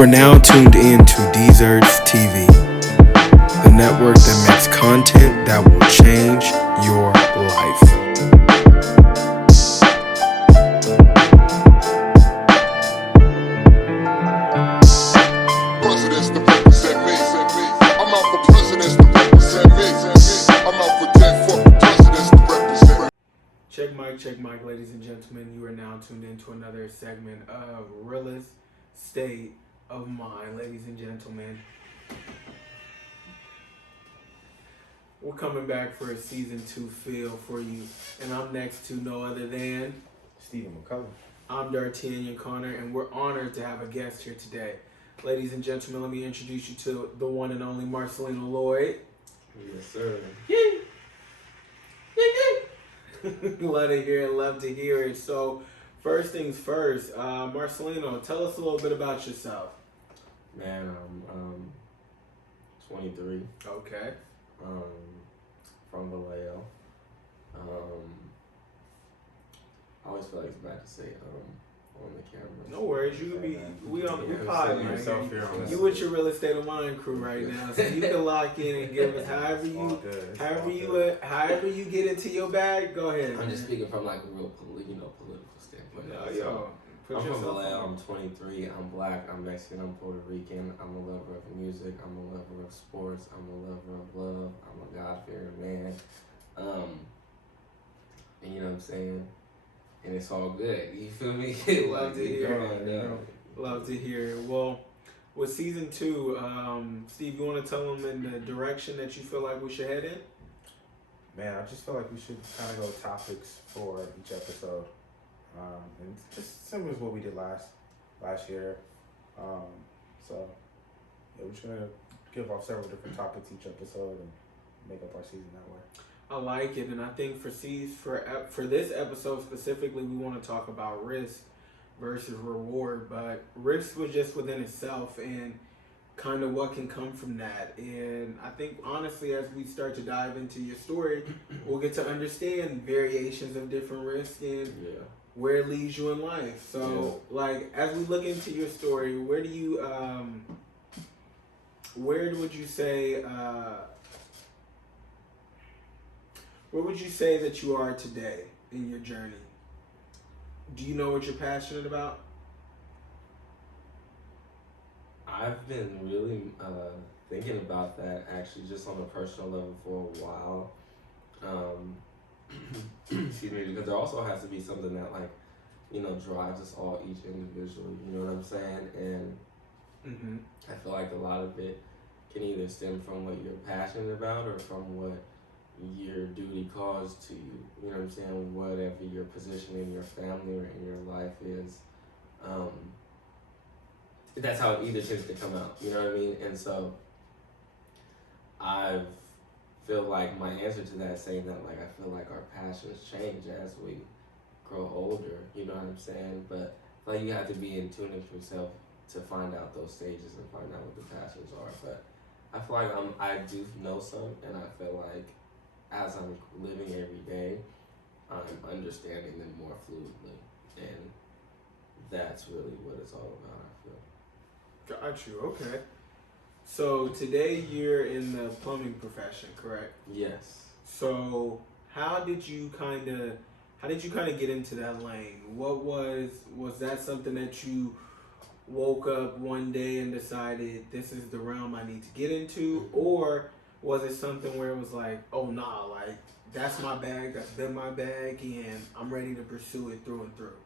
are now tuned in to Deserts TV, the network that makes content that will change your life. Presidents to represent me. I'm out for presidents to represent me. I'm out for dead fucking presidents to represent. Check mic, ladies and gentlemen. You are now tuned in to another segment of Realest State of Mind, ladies and gentlemen. We're coming back for a season 2 feel for you, and I'm next to no other than Stephen McCullough. I'm D'Artagnan Connor, and we're honored to have a guest here today. Ladies and gentlemen, let me introduce you to the one and only Marcelino Lloyd. Yes, sir. Love to hear it, love to hear it. So, first things first, Marcelino, tell us a little bit about yourself. Man, I'm 23. Okay. From Vallejo. I always feel like it's bad to say on the camera. No worries, you could be. We on the pod, man. You You with your Real Estate of Mind crew right now, so you can lock in and give us however you get into your bag. Go ahead. I'm just speaking from like a real political standpoint. I'm from Vallejo. I'm 23. I'm black. I'm Mexican. I'm Puerto Rican. I'm a lover of music. I'm a lover of sports. I'm a lover of love. I'm a God-fearing man. And you know what I'm saying? And it's all good. You feel me? Love to hear it. Love to hear it. Well, with season 2, Steve, you want to tell them in the direction that you feel like we should head in? Man, I just feel like we should kind of go topics for each episode. And just similar to what we did last year. So, yeah, we're just going to give off several different topics each episode and make up our season that way. I like it, and I think for this episode specifically, we want to talk about risk versus reward. But risk was just within itself, and kind of what can come from that. And I think honestly, as we start to dive into your story, we'll get to understand variations of different risks and where it leads you in life. So, like as we look into your story, where would you say? Where would you say that you are today in your journey? Do you know what you're passionate about? I've been really thinking about that actually just on a personal level for a while. Excuse me, because there also has to be something that drives us all each individually, you know what I'm saying? And I feel like a lot of it can either stem from what you're passionate about or from what your duty calls to you, you know what I'm saying? Whatever your position in your family or in your life is, that's how it either tends to come out, you know what I mean? And so I feel like my answer to that is saying that I feel like our passions change as we grow older, you know what I'm saying? But I feel like you have to be in tune with yourself to find out those stages and find out what the passions are. But I feel like I do know some, and I feel like as I'm living every day, I'm understanding them more fluidly, and that's really what it's all about, I feel. Got you. Okay. So today you're in the plumbing profession, correct? Yes. So how did you kind of get into that lane? What was that something that you woke up one day and decided this is the realm I need to get into, or was it something where it was like, oh nah, like that's my bag, that's been my bag, and I'm ready to pursue it through and through?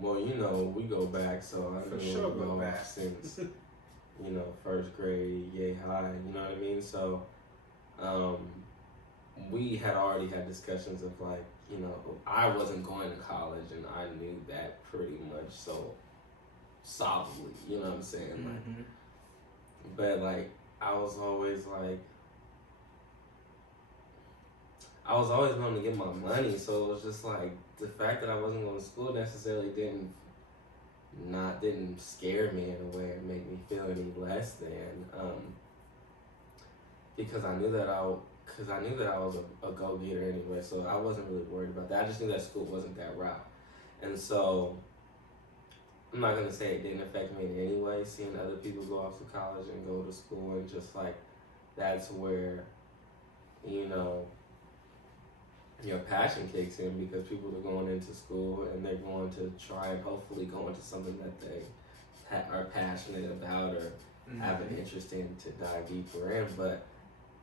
Well, we go back, so I For know sure we go go back. since first grade, yay high, you know what I mean? So we had already had discussions of I wasn't going to college, and I knew that pretty much so solidly, you know what I'm saying? But I was always going to get my money, so it was just the fact that I wasn't going to school necessarily didn't scare me in a way or make me feel any less than, because I knew that I was a go-getter anyway, so I wasn't really worried about that. I just knew that school wasn't that route. And so I'm not gonna say it didn't affect me in any way. Seeing other people go off to college and go to school, and just like that's where, you know, your passion kicks in, because people are going into school and they're going to try and hopefully go into something that they are passionate about or have an interest in to dive deeper in. But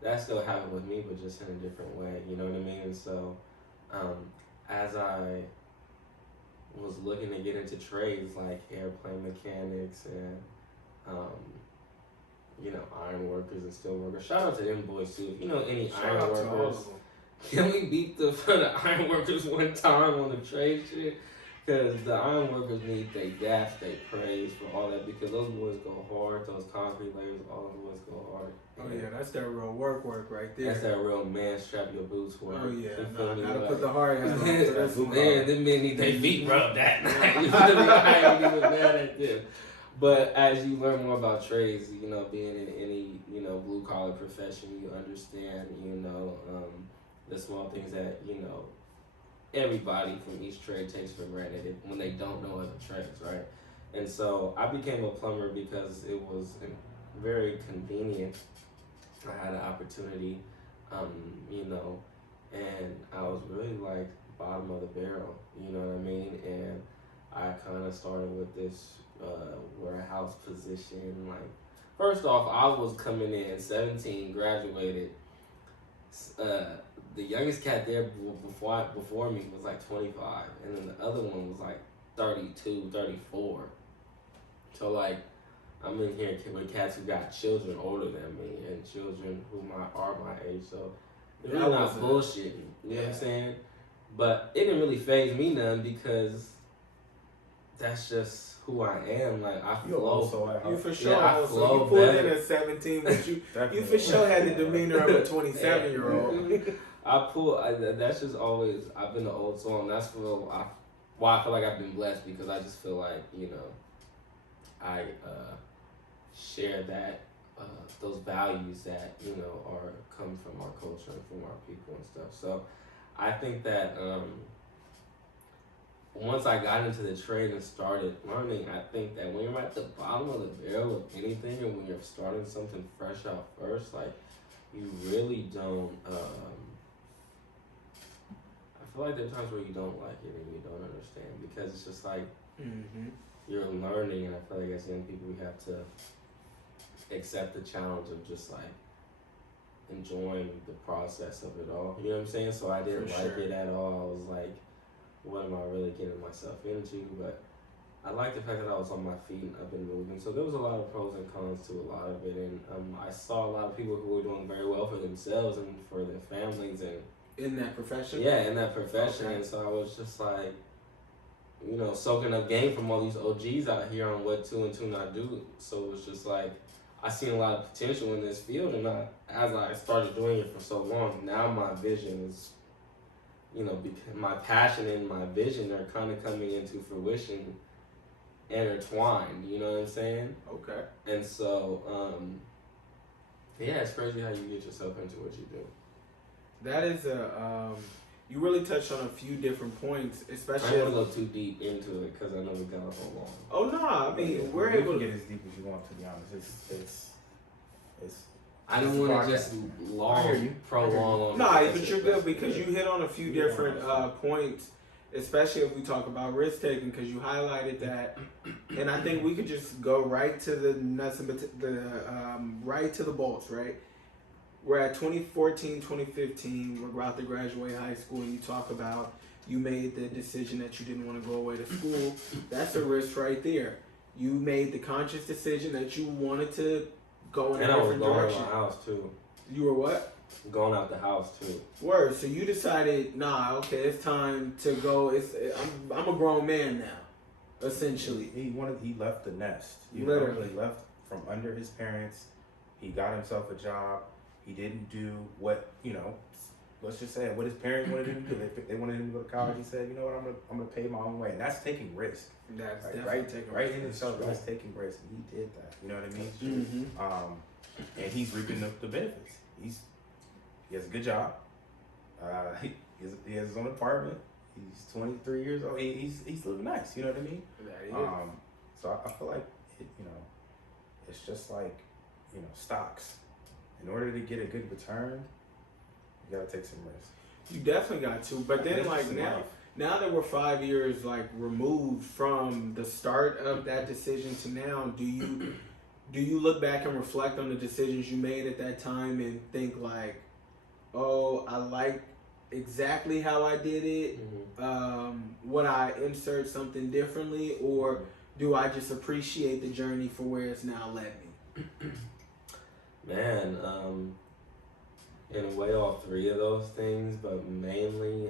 that still happened with me, but just in a different way. You know what I mean? And so, as I was looking to get into trades like airplane mechanics and you know, iron workers and steel workers. Shout out to them boys too. If you know any Shout iron out to all workers, of them. can we beat the for the iron workers one time on the trade shit? Because the iron workers need they gas, they praise for all that, because those boys go hard, those concrete layers, all those boys go hard. Oh yeah, that's that real work right there. That's that real man strap your boots work. Oh yeah, You feel I me? gotta Like, put the hard hat on for this one. man, them men need their feet rubbed that night. You feel me? I ain't even mad at them. But as you learn more about trades, you know, being in any, you know, blue collar profession, you understand, you know, the small things that, you know, everybody from each trade takes for granted when they don't know other trades, right? And so I became a plumber because it was very convenient. I had an opportunity, you know, and I was really like bottom of the barrel, you know what I mean? And I kind of started with this warehouse position. Like, first off, I was coming in 17, graduated. The youngest cat there before me was like 25, and then the other one was like 32, 34. So like, I'm in here with cats who got children older than me and children who are my age. So they're really not bullshitting. You know what I'm saying? But it didn't really faze me none, because that's just who I am. Like, I flow. You for sure. Yeah, I flow you pulled better. in at 17, but you for sure had the demeanor of a 27-year-old. That's just always, I've been the old soul, and that's why I feel like I've been blessed, because I just feel like, you know, I share that, those values that, you know, come from our culture and from our people and stuff. So I think that once I got into the trade and started learning, I think that when you're at the bottom of the barrel of anything, and when you're starting something fresh out first, like, you really don't, I feel like there are times where you don't like it and you don't understand, because it's just like, you're learning, and I feel like as young people we have to accept the challenge of just like enjoying the process of it all. You know what I'm saying? So I didn't like it at all. I was like, what am I really getting myself into? But I like the fact that I was on my feet and up and moving. So there was a lot of pros and cons to a lot of it, and I saw a lot of people who were doing very well for themselves and for their families and in that profession. Yeah, in that profession. Okay. And so I was just like, you know, soaking up game from all these OGs out here on what to and to not do. So it was just like, I seen a lot of potential in this field, and as I started doing it for so long, now my vision is, you know, my passion and my vision are kind of coming into fruition, intertwined, you know what I'm saying? Okay. And so, yeah, it's crazy how you get yourself into what you do. That is you really touched on a few different points, especially. I don't want to go too deep into it because I know we got a whole long. Oh no, I mean we're you able can to get as deep as you want. To be honest, it's I don't want to just prolong on. No, but you're good because you hit on a few different points, especially if we talk about risk taking, because you highlighted that, and I think we could just go right to the nuts and right to the bolts, right? We're at 2014, 2015. We're about to graduate high school, and you talk about you made the decision that you didn't want to go away to school. That's a risk right there. You made the conscious decision that you wanted to go in a different direction. And I was going out the house too. You were what? Going out the house too. Word. So you decided, okay, it's time to go. I'm a grown man now, essentially. He left the nest. He Literally left from under his parents. He got himself a job. He didn't do what, you know, let's just say what his parents wanted him to do. They wanted him to go to college. He said, you know what, I'm gonna pay my own way, and that's taking risk. That's like, definitely taking risk. Right in itself, that's taking risk, and he did that. You know what I mean? Mm-hmm. And he's reaping the benefits. He has a good job. He has his own apartment. He's 23 years old. He's living nice. You know what I mean? Yeah, So I feel like it, it's just like, stocks. In order to get a good return, you gotta take some risk. You definitely got to. But then, It's like, just now, life. now that we're 5 years, like, removed from the start of that decision to now, do you look back and reflect on the decisions you made at that time and think, like, oh, I like exactly how I did it? Would I insert something differently? Or do I just appreciate the journey for where it's now led me? Man, in a way, all three of those things, but mainly,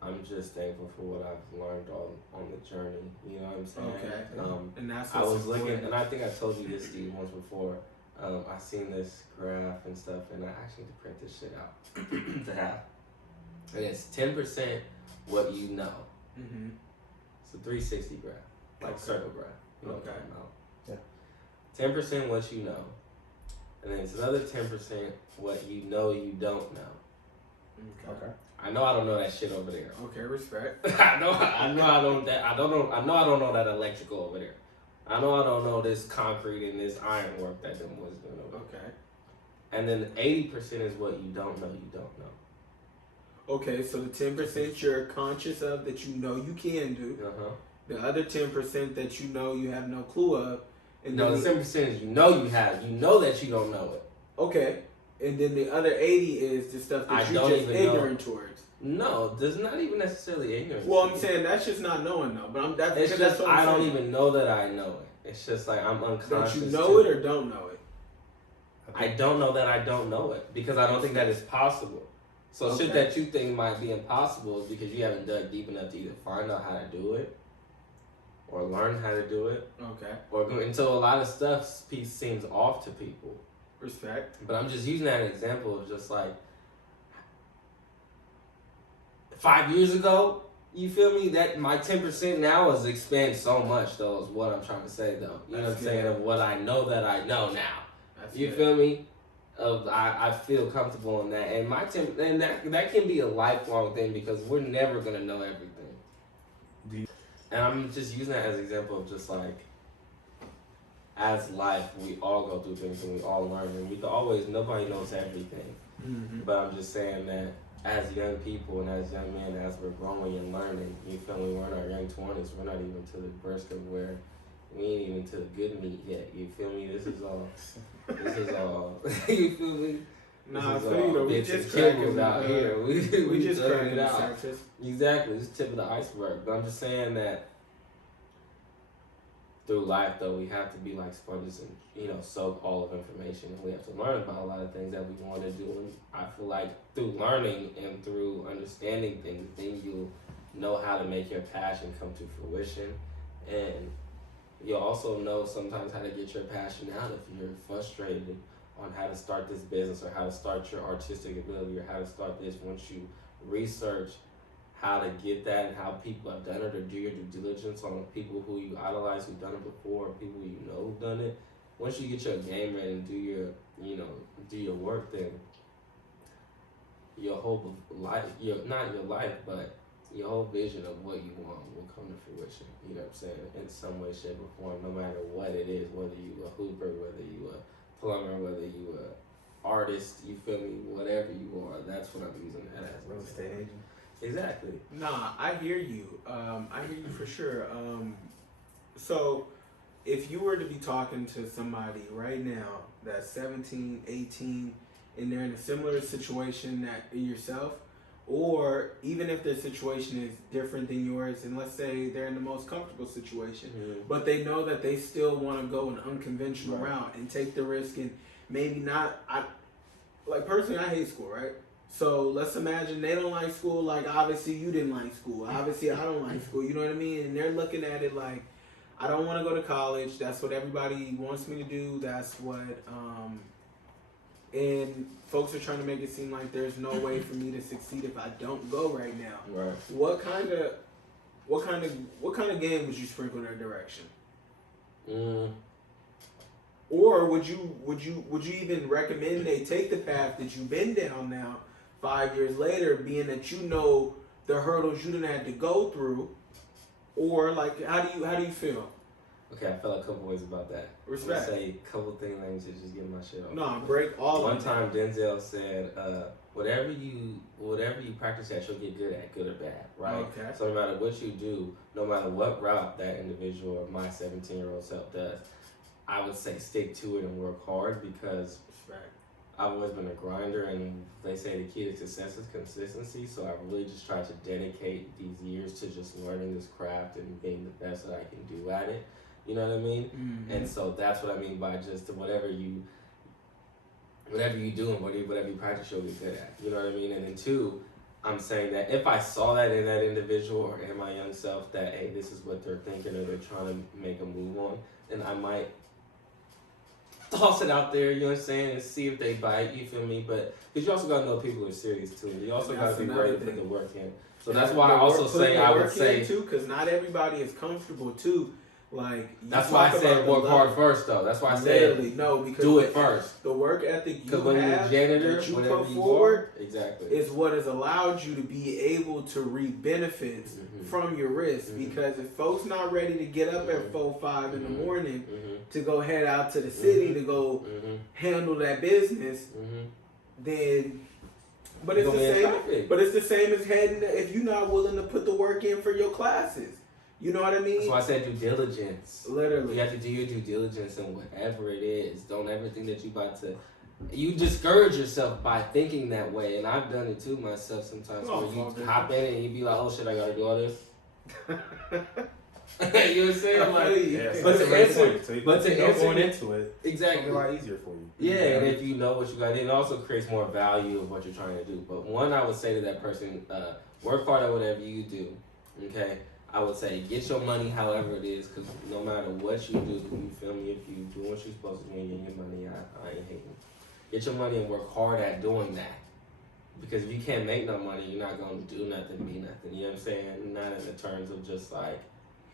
I'm just thankful for what I've learned on the journey. You know what I'm saying? Okay. And that's I what's was looking, important. and I think I told you this, Steve, once before. I seen this graph and stuff, and I actually need to print this shit out to have. And it's 10% what you know. Mm-hmm. It's a 360 graph, like Okay. circle graph. You know Okay. what I'm talking about? 10% what you know, and then it's another 10% what you don't know. Okay. I know I don't know that shit over there. Okay, respect. I know I don't know that electrical over there. I know I don't know this concrete and this ironwork that them was doing over there. Okay. And then 80% is what you don't know. Okay, so the 10% you're conscious of that you know you can do. The other 10% that you know you have no clue of. And No, then the 10% is you know that you don't know it. Okay. And then the other 80 is the stuff that I you're don't just even ignorant know. towards. No, there's not even necessarily ignorance. Well, I'm saying that's just not knowing though. But It's that's just what I'm I don't saying. even know that I know it. It's just like I'm unconscious. That you know it or don't know it. I don't know that I don't know it because I don't think that is possible. So shit that you think might be impossible is because you haven't dug deep enough to either find out how to do it or learn how to do it. Okay. Or until a lot of stuff seems off to people. Respect. But I'm just using that example of just like 5 years ago, you feel me? That my 10% now has expanded so much though, is what I'm trying to say though. You know what I'm saying? Of what I know that I know now. You feel me? I feel comfortable in that. And and that can be a lifelong thing because we're never gonna know everything. And I'm just using that as an example of just like as life, we all go through things and we all learn and nobody knows everything. Mm-hmm. But I'm just saying that as young people and as young men, as we're growing and learning, you feel me, we're in our young 20s, we're not even to the brisk of where we ain't even to the good meat yet, you feel me? This is all, you feel me? Nah, I This is feel you though. We bits just and cracking kibbles out here. We just throwing cracking it the out. surface. Exactly, it's the tip of the iceberg. But I'm just saying that through life though, we have to be like sponges and, soak all of information, and we have to learn about a lot of things that we want to do. And I feel like through learning and through understanding things, then you'll know how to make your passion come to fruition. And you'll also know sometimes how to get your passion out if you're frustrated on how to start this business or how to start your artistic ability or how to start this. Once you research how to get that and how people have done it, or do your due diligence on people who you idolize who've done it before, or people you know who've done it. Once you get your game ready and do your work, then your whole life, not your life, but your whole vision of what you want will come to fruition. You know what I'm saying? In some way, shape, or form, no matter what it is, whether you a hooper, whether you a plumber, whether you a artist, you feel me? Whatever you are, that's what I'm using that as. Real estate agent. Exactly. Nah, I hear you. I hear you for sure. So if you were to be talking to somebody right now that's 17, 18, and they're in a similar situation that yourself, or even if their situation is different than yours, and let's say they're in the most comfortable situation, but they know that they still want to go an unconventional route and take the risk and maybe not. Personally, I hate school, right? So let's imagine they don't like school. Like, obviously you didn't like school. Obviously I don't like school. You know what I mean? And they're looking at it like, I don't want to go to college. That's what everybody wants me to do. That's what, and folks are trying to make it seem like there's no way for me to succeed if I don't go right now. Right. What kind of game would you sprinkle in their direction? Or would you even recommend they take the path that you've been down now 5 years later, being that you know the hurdles you didn't have to go through? Or like, how do you feel? Okay, I felt a couple ways about that. Respect. I'm gonna say a couple things. Let me just get my shit off. No, break all One of time Denzel said, whatever you practice at, you'll get good at, good or bad, right? Okay. So no matter what you do, no matter what route that individual or my 17-year-old self does, I would say stick to it and work hard, because Respect. I've always been a grinder, and they say the key to success is consistency. So I really just try to dedicate these years to just learning this craft and being the best that I can do at it. You know what I mean? Mm-hmm. And so that's what I mean by just whatever you do and whatever you practice, you'll be good at. You know what I mean? And then two, I'm saying that if I saw that in that individual or in my young self, that hey, this is what they're thinking or they're trying to make a move on, then I might toss it out there, you know what I'm saying, and see if they bite, you feel me? But because you also gotta know people are serious too. You also gotta be ready to put the work in. So that's why I also say I would say too, because not everybody is comfortable too. Like that's why I said work hard first, though. That's why I said no, because do it first. The work ethic you when you're have a janitor, that you whenever put you forward are, exactly, is what has allowed you to be able to reap benefits from your risk. Because if folks not ready to get up at 4-5 in the morning to go head out to the city to go handle that business, then. But it's the same. But it's the same as heading. If you're not willing to put the work in for your classes, you know what I mean. That's why I said due diligence. Literally, you have to do your due diligence in whatever it is. Don't ever think that you about to. You discourage yourself by thinking that way, and I've done it too myself sometimes. Where you hop in and you be like, "Oh shit, I gotta do all this." You know what I'm saying? Like, yeah, but to answer, but to answer going into it, exactly, it'll be a lot easier for you. Yeah, and if you know what you got, it also creates more value of what you're trying to do. But one, I would say to that person, work hard at whatever you do. Okay, I would say get your money however it is, because no matter what you do, you feel me? If you do what you're supposed to do and get your money, I ain't hating. Get your money and work hard at doing that. Because if you can't make no money, you're not gonna do nothing, be nothing. You know what I'm saying? Not in the terms of just like.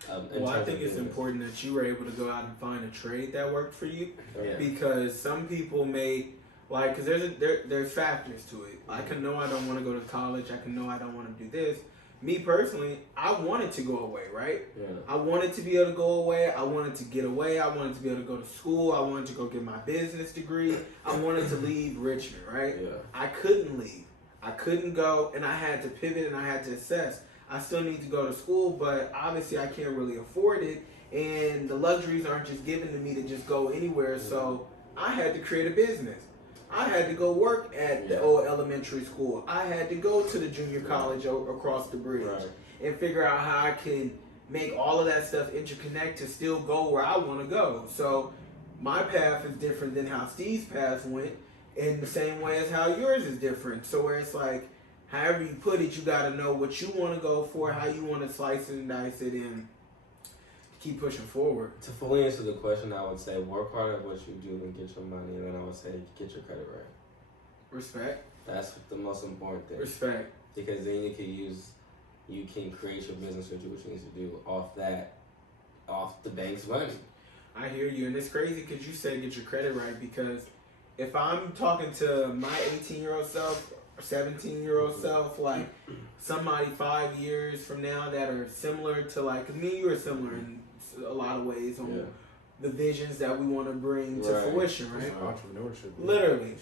Well, I think it's important that you were able to go out and find a trade that worked for you, because some people may like, because there's factors to it. I can know I don't want to go to college. I can know I don't want to do this. Me personally, I wanted to go away, right? Yeah. I wanted to be able to go away. I wanted to get away. I wanted to be able to go to school. I wanted to go get my business degree. I wanted to leave Richmond, right? Yeah. I couldn't leave. I couldn't go, and I had to pivot and I had to assess. I still need to go to school, but obviously I can't really afford it, and the luxuries aren't just given to me to just go anywhere, so I had to create a business. I had to go work at the old elementary school. I had to go to the junior college across the bridge and figure out how I can make all of that stuff interconnect to still go where I want to go. So my path is different than how Steve's path went, in the same way as how yours is different. So where it's like, however you put it, you got to know what you want to go for, how you want to slice and dice it in. Keep pushing forward. To fully answer the question, I would say work hard at what you do and get your money, and then I would say get your credit right. Respect. That's the most important thing. Respect. Because then you can create your business or do what you need to do off the bank's money. I hear you, and it's crazy because you said get your credit right, because if I'm talking to my 18-year-old self, 17-year-old self, like somebody 5 years from now that are similar to, like, 'cause me and you are similar in a lot of ways on the visions that we want to bring to fruition, right? Entrepreneurship. Literally.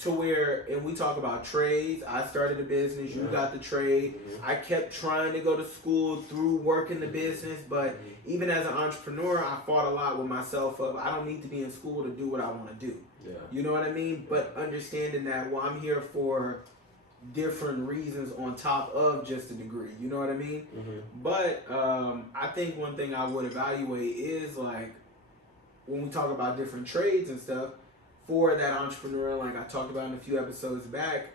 To where, and we talk about trades. I started a business. You got the trade. I kept trying to go to school through working the business, but even as an entrepreneur, I fought a lot with myself of, I don't need to be in school to do what I want to do. Yeah. You know what I mean? But understanding that, well, I'm here for different reasons on top of just a degree. You know what I mean? But I think one thing I would evaluate is, like, when we talk about different trades and stuff, for that entrepreneur, like I talked about in a few episodes back,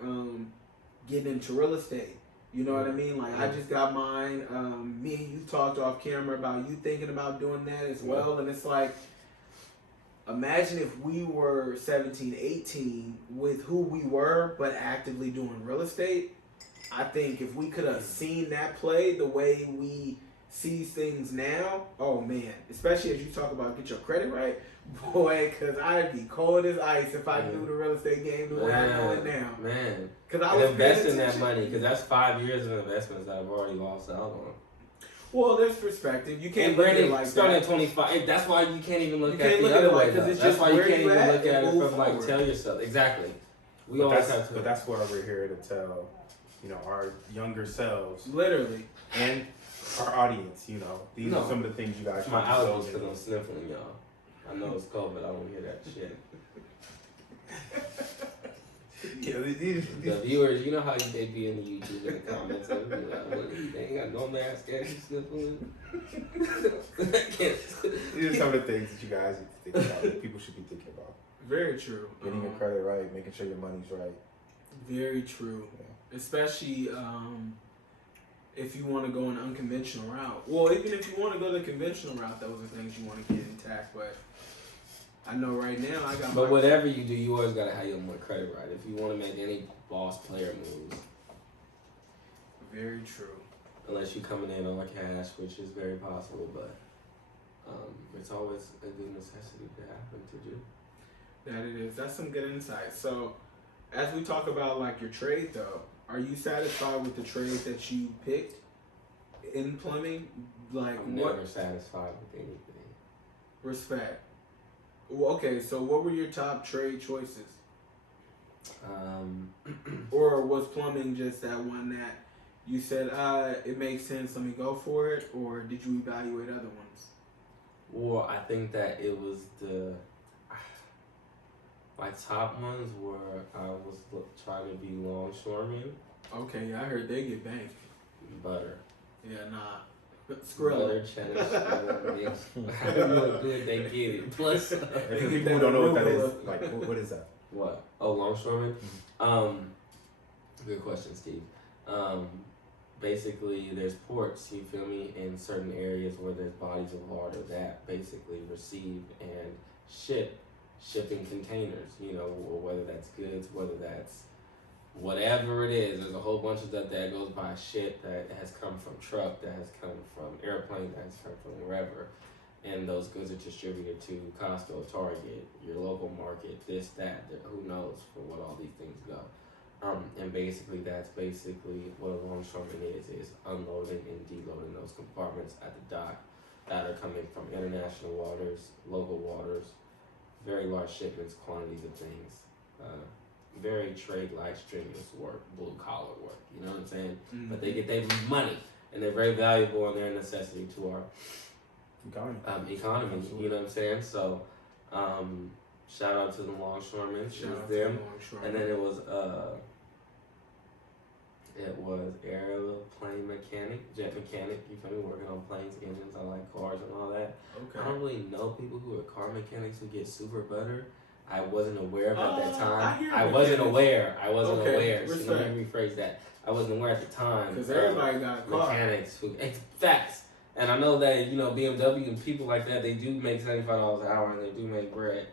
getting into real estate. You know what I mean? Like, I just got mine. Me and you talked off camera about you thinking about doing that as well. And it's like, imagine if we were 17, 18 with who we were, but actively doing real estate. I think if we could have seen that play the way we see things now, oh man, especially as you talk about get your credit right, boy, because I'd be cold as ice if I knew the real estate game the way I know it now. Man. Because I was investing that money, because that's 5 years of investments that I've already lost out on. Well, there's perspective. You can't And look at it granted, like starting that. at 25, that's why you can't even look You at can't the look at other it like- way. 'cause Though. it's That's just why you where can't you even at look at and it move from like forward. tell yourself exactly. We But always that's, have to. but that's why we're here to tell, you know, our younger selves Literally. and our audience, you know, these No. are some of the things you guys It's my should be allergies indulging because I'm in. sniffling, y'all. I know it's cold, but I don't hear that shit. Yeah, The viewers, you know how they be in the YouTube in the comments and be like, "What? They ain't got no mask and he's sniffling." these are some of the things that you guys need to think about, that people should be thinking about. Very true. Getting your credit right, making sure your money's right. Very true. Yeah. Especially if you want to go an unconventional route. Well, even if you want to go the conventional route, those are things you want to get intact. But I know right now I got. But whatever you do, you always gotta have your more credit right. If you want to make any boss player moves, Very true. unless you're coming in on cash, which is very possible, but it's always a good necessity to happen to do. That it is. That's some good insight. So, as we talk about like your trade, though, are you satisfied with the trade that you picked in plumbing? Like I'm what never satisfied with anything. respect? Well, okay, so what were your top trade choices? Or was plumbing just that one that you said, it makes sense, let me go for it? Or did you evaluate other ones? Well, I think that it was my top ones were I was trying to be longshoreman, Okay, yeah, I heard they get banked. butter. Yeah, nah. Skrilla. Butter, cheddar, Skrilla, yeah. However good they get it. Plus, And for people who don't know what that is, like, what is that? what? Oh, longshoreman? Good question, Steve. Basically, there's ports, you feel me, in certain areas where there's bodies of water that basically receive and shipping containers, you know, or whether that's goods, whether that's whatever it is. There's a whole bunch of stuff that goes by ship that has come from truck, that has come from airplane, that has come from wherever. And those goods are distributed to Costco, Target, your local market, this, that, who knows for what all these things go. And basically that's basically what a longshoreman is unloading and deloading those compartments at the dock that are coming from international waters, local waters, very large shipments, quantities of things. Very trade-like strenuous work, blue-collar work, you know what I'm saying? Mm-hmm. But they get their money, and they're very valuable and they're a necessity to our economy, Absolutely. you know what I'm saying? So, shout out to the longshoremen, Shout out it was them. to the longshoremen. And then it was airplane mechanic, jet mechanic, you feel me, working on planes, engines, I like cars and all that. I Okay. don't really know people who are car mechanics who get super butter. I wasn't aware of at that I time. hear I wasn't mechanics. aware. I wasn't Okay, aware. So let respect. me rephrase that. I wasn't aware at the time. Because of everybody got a car. mechanics who facts. And I know that, you know, BMW and people like that, they do make $75 an hour and they do make bread.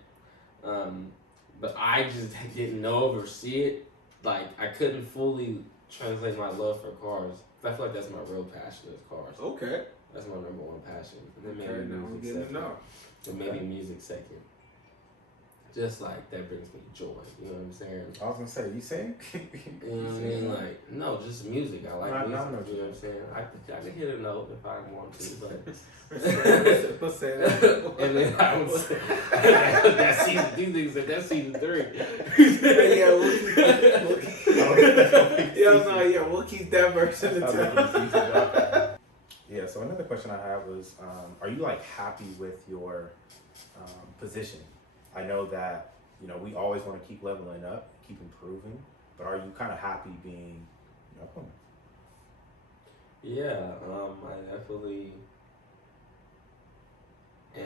But I just didn't know or see it. Like, I couldn't fully translate my love for cars. I feel like that's my real passion is cars. Okay. That's my number one passion. And then Okay, maybe now we're music getting to second. know. And maybe music second. Just like that brings me joy. You know what I'm saying? I was gonna say, you sing? You know what I mean? Like, no, just music. I like No, no, music. no. You know what I'm saying? I could hit a note if I want to, but. We'll say that. And then I would say, that's season 2 things, that's season 3. Yeah, we'll keep that version That's of how the they time. use it. Yeah, so another question I have was, are you like happy with your position? I know that, you know, we always want to keep leveling up, keep improving, but are you kind of happy being, you know, Yeah, I definitely am.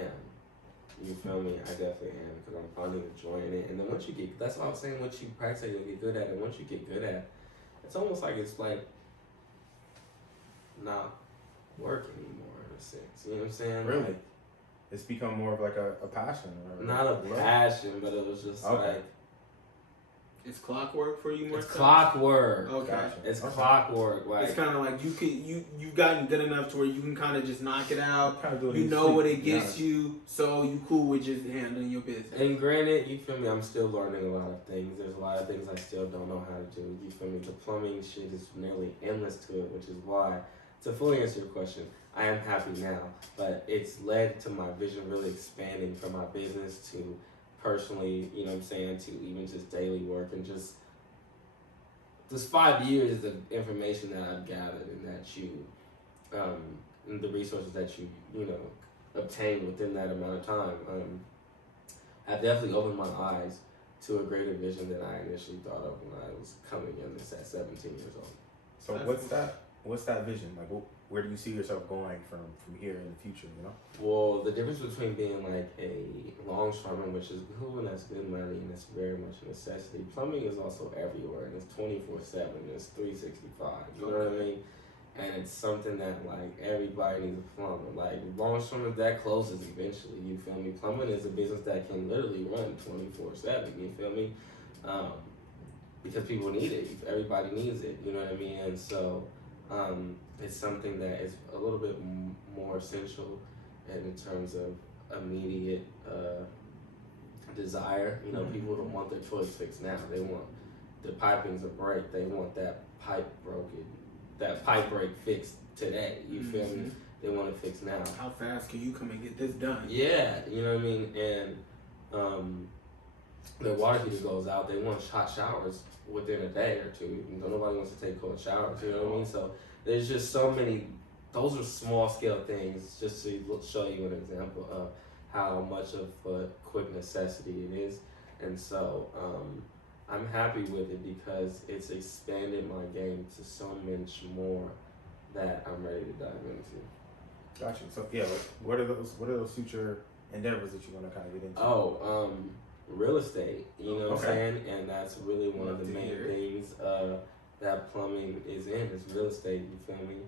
You feel me? I definitely am because I'm finally enjoying it. And then once you get, that's what I was saying, once you practice it, you'll get good at it. And once you get good at it, it's almost like it's like not work anymore in a sense. You know what I'm saying? Really? Like, it's become more of like a passion? Or not a love? passion, but it was just Okay. like, It's clockwork for you, more it's clockwork. Okay. Gotcha. It's Okay. clockwork. Like, It's kind of like you've gotten good enough to where you can kind of just knock it out. Kind of do it You in know sleep, what to it be gets honest. you, so you cool with just handling your business. and granted, you feel me, I'm still learning a lot of things. There's a lot of things I still don't know how to do. You feel me? The plumbing shit is nearly endless to it, which is why, to fully answer your question, I am happy now, but it's led to my vision really expanding from my business to personally, you know what I'm saying, to even just daily work and just 5 years of information that I've gathered and that you, and the resources that you know, obtain within that amount of time, have definitely opened my eyes to a greater vision than I initially thought of when I was coming in this at 17 years old. So what's that vision? Like, where do you see yourself going from here in the future, you know? Well, the difference between being like a longshoreman, which is cool and that's good money and it's very much a necessity, plumbing is also everywhere and it's 24/7 and it's 365. You know what I mean? And it's something that like everybody needs a plumber. Like longshoreman, that closes eventually. You feel me? Plumbing is a business that can literally run 24/7. You feel me? Because people need it. Everybody needs it. You know what I mean? And so it's something that is a little bit more essential in terms of immediate desire. You know, people don't want their toilets fixed now. They want the pipings to break. They want that pipe break fixed today. You feel me? They want it fixed now. How fast can you come and get this done? Yeah, you know what I mean? And their water heater goes out. They want hot showers within a day or two. Nobody wants to take cold showers, you know what I mean? So there's just so many, those are small scale things, just to show you an example of how much of a quick necessity it is. And so I'm happy with it because it's expanded my game to so much more that I'm ready to dive into. Gotcha. So yeah, like, what are those future endeavors that you want to kind of get into? Oh, real estate, you know what I'm Okay. saying? And that's really one of the Love to main hear. things that plumbing is real estate, you feel me?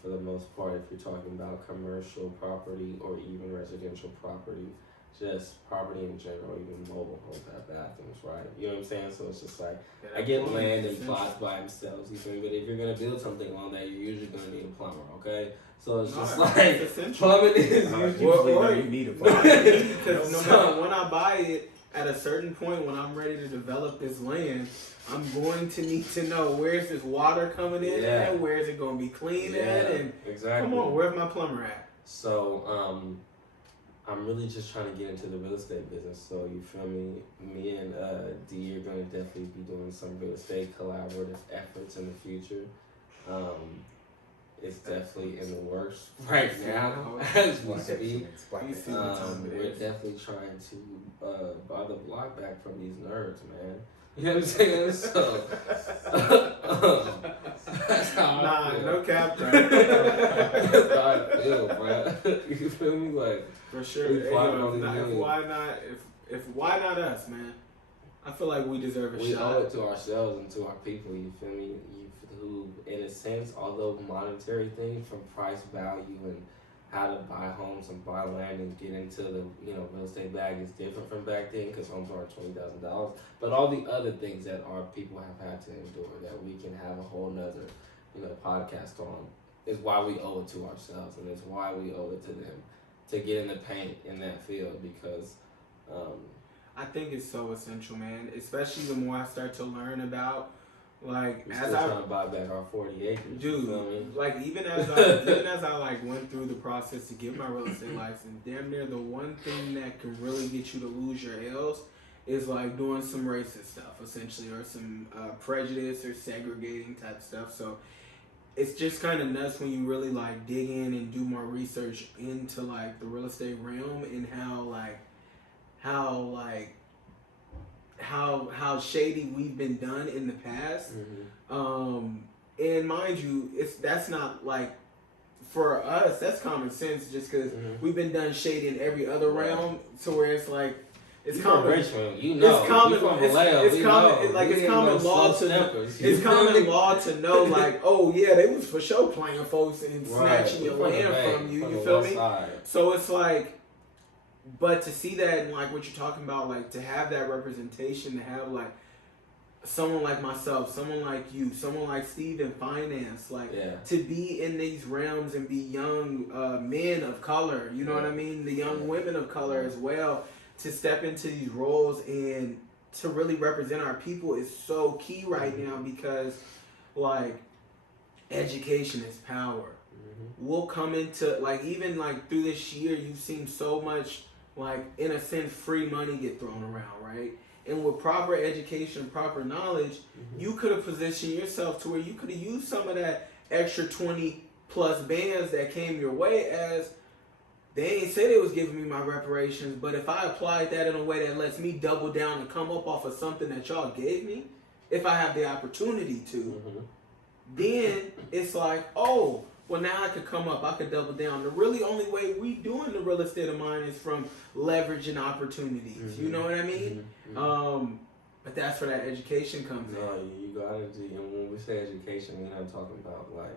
For the most part, if you're talking about commercial property or even residential property, just property in general, even mobile homes have bathrooms, right? You know what I'm saying? So it's just like, I get land and plots by themselves, you feel me? But if you're gonna build something on that, you're usually gonna need a plumber, okay? So it's just like, plumbing is Usually or- you need a Because no matter when I buy it, at a certain point when I'm ready to develop this land, I'm going to need to know where's this water coming in at, where is it going to be clean at, and exactly. come on, where's my plumber at? So I'm really just trying to get into the real estate business. So you feel me? Me and D are gonna definitely be doing some real estate collaborative efforts in the future. It's definitely in the works right now as we speak. We're definitely trying to buy the block back from these nerds, man. You know what I'm saying? So that's how I feel. No cap, bro. That's how I feel, bro. You feel me? Like, For sure. We Hey, plotting yo, on these millions. why not us, man? I feel like we deserve a we shot. owe it to ourselves and to our people, you feel me? Who, in a sense, although monetary things from price, value, and how to buy homes and buy land and get into the real estate bag is different from back then because homes aren't $20,000. But all the other things that our people have had to endure that we can have a whole nother podcast on is why we owe it to ourselves, and it's why we owe it to them to get in the paint in that field because I think it's so essential, man. Especially the more I start to learn about, like, we're as still I trying to buy back our 40 acres. You feel me? dude, like even as I like went through the process to get my real estate license, damn near the one thing that can really get you to lose your L's is like doing some racist stuff, essentially, or some prejudice or segregating type stuff. So it's just kind of nuts when you really like dig in and do more research into like the real estate realm and how shady we've been done in the past. And mind you, that's not like for us, that's common sense just because we've been done shady in every other realm, so where it's like it's common. Richmond, it's common. it's common. Like it's common law to know. It's common law to know. Like, oh yeah, they was for sure playing folks and snatching your land from you. You feel me? So it's like, but to see that and like what you're talking about, like to have that representation, to have like someone like myself, someone like you, someone like Steve in finance, like to be in these realms and be young men of color. You know what I mean? The young women of color as well. To step into these roles and to really represent our people is so key right now because, like, education is power. will come into, like, even like through this year, you've seen so much, like, in a sense, free money get thrown around, right? And with proper education, proper knowledge, you could have positioned yourself to where you could have used some of that extra 20 plus bands that came your way as, they ain't say they was giving me my reparations, but if I applied that in a way that lets me double down and come up off of something that y'all gave me, if I have the opportunity to, then it's like, oh, well, now I could come up, I could double down. The really only way we doing the real estate of mine is from leveraging opportunities. You know what I mean? But that's where that education comes in. No, you gotta do. And when we say education, we're not talking about like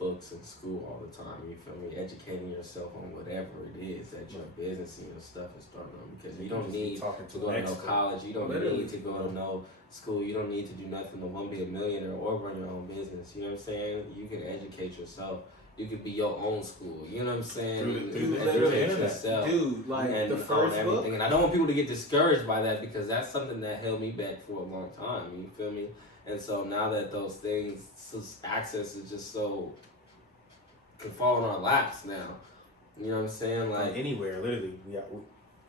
books in school all the time. You feel me? Educating yourself on whatever it is that your business and your stuff is starting on. Because you don't need to go to no college. You don't need to go to no school. You don't need to do nothing to one, be a millionaire or run your own business. You know what I'm saying? You can educate yourself. You could be your own school. You know what I'm saying? Through educate yourself. Dude, like and the first book. And I don't want people to get discouraged by that because that's something that held me back for a long time. You feel me? And so now that those things, access is just so, can fall in our laps now. You know what I'm saying? Like anywhere, literally.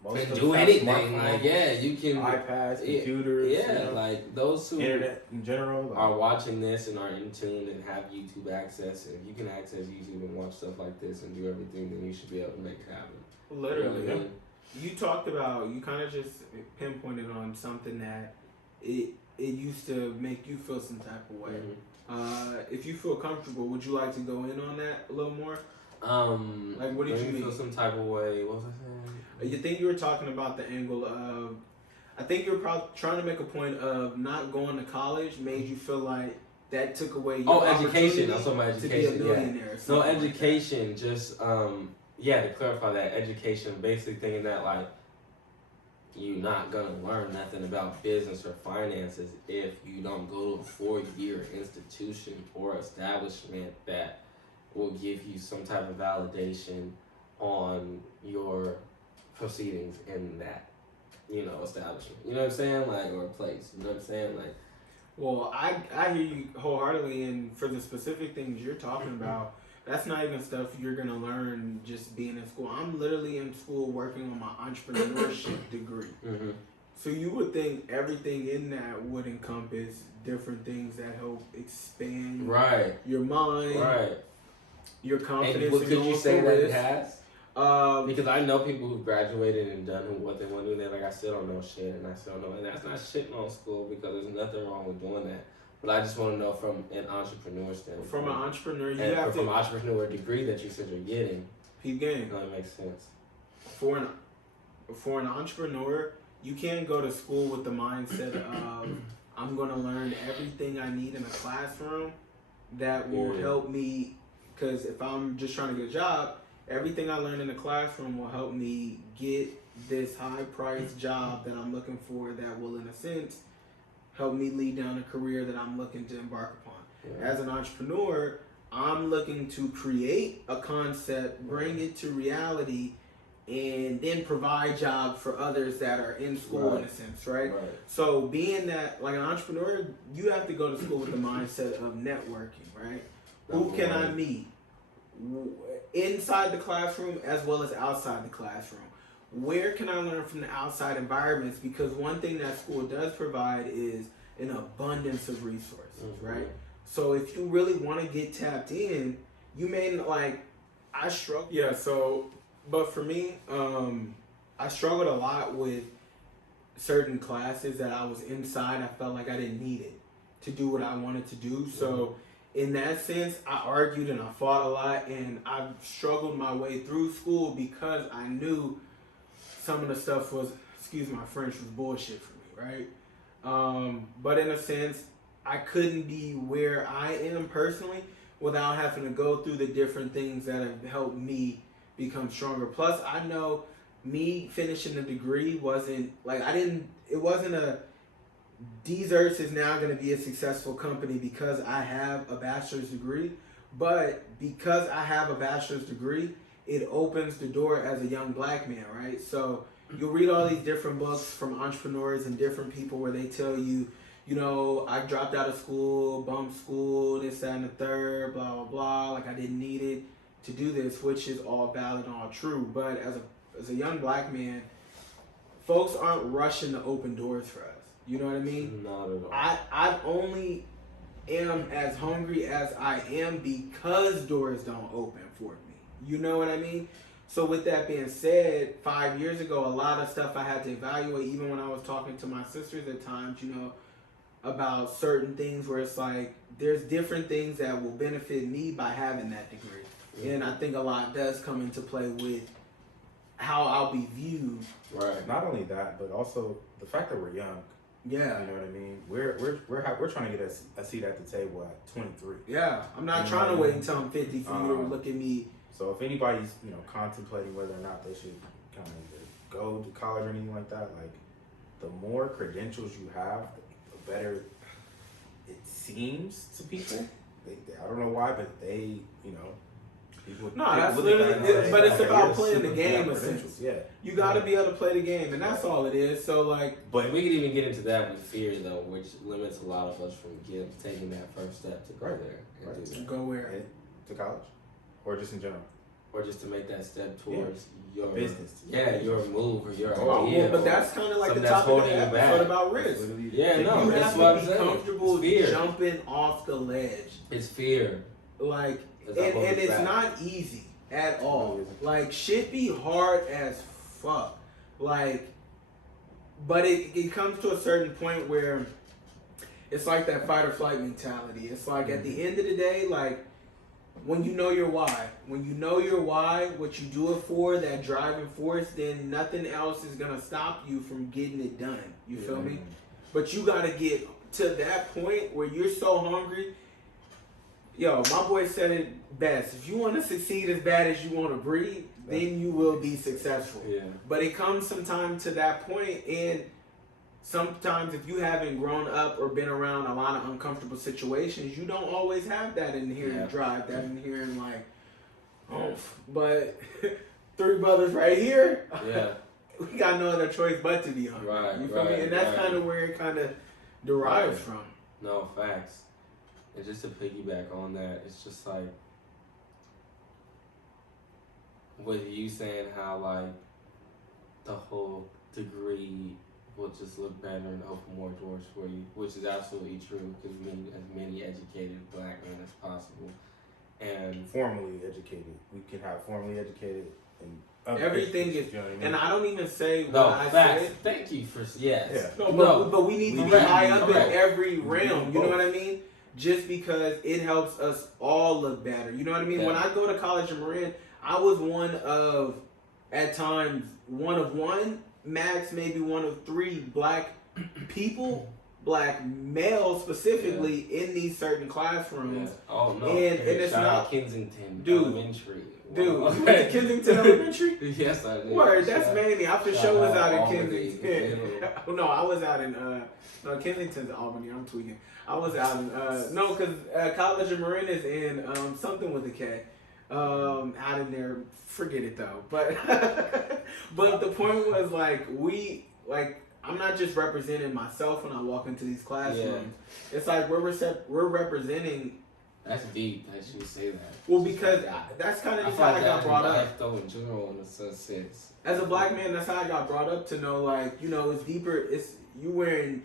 Most can of do us anything. have Like you can iPads, computers, yeah, like those who internet in general are watching this and are in tune and have YouTube access, and you can access YouTube and watch stuff like this and do everything, then you should be able to make it happen. Literally. You know what I mean? You talked about, you kind of just pinpointed on something that it used to make you feel some type of way. If you feel comfortable, would you like to go in on that a little more? Like, what did you mean? Feel some type of way? What was I saying? You think you were talking about the angle of, I think you're probably trying to make a point of not going to college made you feel like that took away your education. I'm talking about education. To be a millionaire. No, education. Like just to clarify that, education. Basically thinking that like you're not gonna learn nothing about business or finances if you don't go to a 4-year institution or establishment that will give you some type of validation on your proceedings in that, establishment. You know what I'm saying? Like, or place. You know what I'm saying? Like, well, I hear you wholeheartedly, and for the specific things you're talking about, that's not even stuff you're gonna learn just being in school. I'm literally in school working on my entrepreneurship degree. So you would think everything in that would encompass different things that help expand your mind, your confidence. And could you say that it has? Because I know people who graduated and done what they want to do, and they're like, I still don't know shit, and I still don't know. And that's not shitting on school because there's nothing wrong with doing that. But I just want to know from an entrepreneur standpoint. From an entrepreneur, from an entrepreneur degree that you said you're getting. Peep game. No, that makes sense. For an entrepreneur, you can't go to school with the mindset of I'm going to learn everything I need in a classroom that will help me. Because if I'm just trying to get a job, everything I learn in the classroom will help me get this high-priced job that I'm looking for that will, in a sense, help me lead down a career that I'm looking to embark upon. As an entrepreneur, I'm looking to create a concept, bring it to reality, and then provide jobs for others that are in school in a sense, right? So being that, like an entrepreneur, you have to go to school with the mindset of networking, right? Who can I meet? Inside the classroom as well as outside the classroom. Where can I learn from the outside environments? Because one thing that school does provide is an abundance of resources, right? So if you really want to get tapped in, you may I struggle. Yeah, so, but for me, I struggled a lot with certain classes that I was inside. I felt like I didn't need it to do what I wanted to do. So in that sense, I argued and I fought a lot, and I struggled my way through school because I knew some of the stuff was, excuse my French, was bullshit for me, right? But in a sense, I couldn't be where I am personally without having to go through the different things that have helped me become stronger. Plus, I know me finishing a degree wasn't it wasn't a Deserts is now going to be a successful company because I have a bachelor's degree. But because I have a bachelor's degree, it opens the door as a young black man, right? So you'll read all these different books from entrepreneurs and different people where they tell you you know, I dropped out of school, bumped school, this, that, and the third, blah, blah, blah. Like, I didn't need it to do this, which is all valid and all true. But as a young black man, folks aren't rushing to open doors for us. You know what I mean? Not at all. I only am as hungry as I am because doors don't open for me. You know what I mean? So with that being said, 5 years ago, a lot of stuff I had to evaluate, even when I was talking to my sisters at times, you know, about certain things where it's like, there's different things that will benefit me by having that degree. Yeah. And I think a lot does come into play with how I'll be viewed. Right. Not only that, but also the fact that we're young. Yeah. You know what I mean? We're trying to get a seat at the table at 23. Yeah. I'm not trying to wait until I'm 50 for you to look at me. So if anybody's, you know, contemplating whether or not they should kind of go to college or anything like that, like, the more credentials you have, the better it seems to people. I don't know why, but they, you know, people. No, people that's look at literally, that and say, but it's okay, about you're playing the super game, good essentially. credentials. Yeah. You got to be able to play the game, and that's all it is. So, like, But we could even get into that with fear, though, which limits a lot of us from taking that first step to go Right. there and Right. do that. go where? And to college, or just in general. Or just to make that step towards your Business. Yeah, your move or your Oh, idea. well, but or that's kind of like the something that's topic of the holding you episode back. about risk. Literally- Yeah, no, You that's have what to I'm be saying. comfortable It's fear. jumping off the ledge. It's fear. Like, That's and what holds it's back. not easy at all. No, it isn't. Like, shit be hard as fuck. Like, but it comes to a certain point where it's like that fight or flight mentality. It's like at the end of the day, like, when you know your why, what you do it for, that driving force, then nothing else is gonna stop you from getting it done. You feel me? But you gotta get to that point where you're so hungry. Yo, my boy said it best. If you want to succeed as bad as you want to breathe, then you will be successful. Yeah. But it comes sometime to that point, and sometimes if you haven't grown up or been around a lot of uncomfortable situations, you don't always have that inherent drive, that inherent like, oomph. But three brothers right here, Yeah. we got no other choice but to be hungry. Right, You feel me? right, And that's right. kind of where it kind of derives Right. from. No, facts. And just to piggyback on that, it's just like with you saying how like the whole degree will just look better and open more doors for you, which is absolutely true because we need as many educated black men as possible. And Formally educated. We can have formally educated and other Everything education, is, you know what I mean? and I don't even say what no, I facts. said. Thank you for yes. Yeah. No, but we need to be Correct. high up in Correct. every realm. You know Both. what I mean? Just because it helps us all look better. You know what I mean? Yeah. When I go to college in Marin, I was one of, at times, one of one, max maybe one of three black people, black males specifically, in these certain classrooms. Yeah. Oh no. And it's Shout not- out Kensington Dude. Elementary. Dude, Wow. you went to Kensington Elementary? Yes, I did. Word, that's Shout- Manny. I for shout sure was out out in Albany. Kensington. No, I was out in no, Kensington's Albany. I'm tweaking. I was out in no, because College of Marin is in something with a K. Out in there, forget it though. But but the point was like I'm not just representing myself when I walk into these classrooms. It's like we're representing. That's deep that you say that. Well, because that's kind of I just feel how like I got that brought in up. life though in general in a sense it's As a black man, that's how I got brought up to know, like, you know, it's deeper. It's you're wearing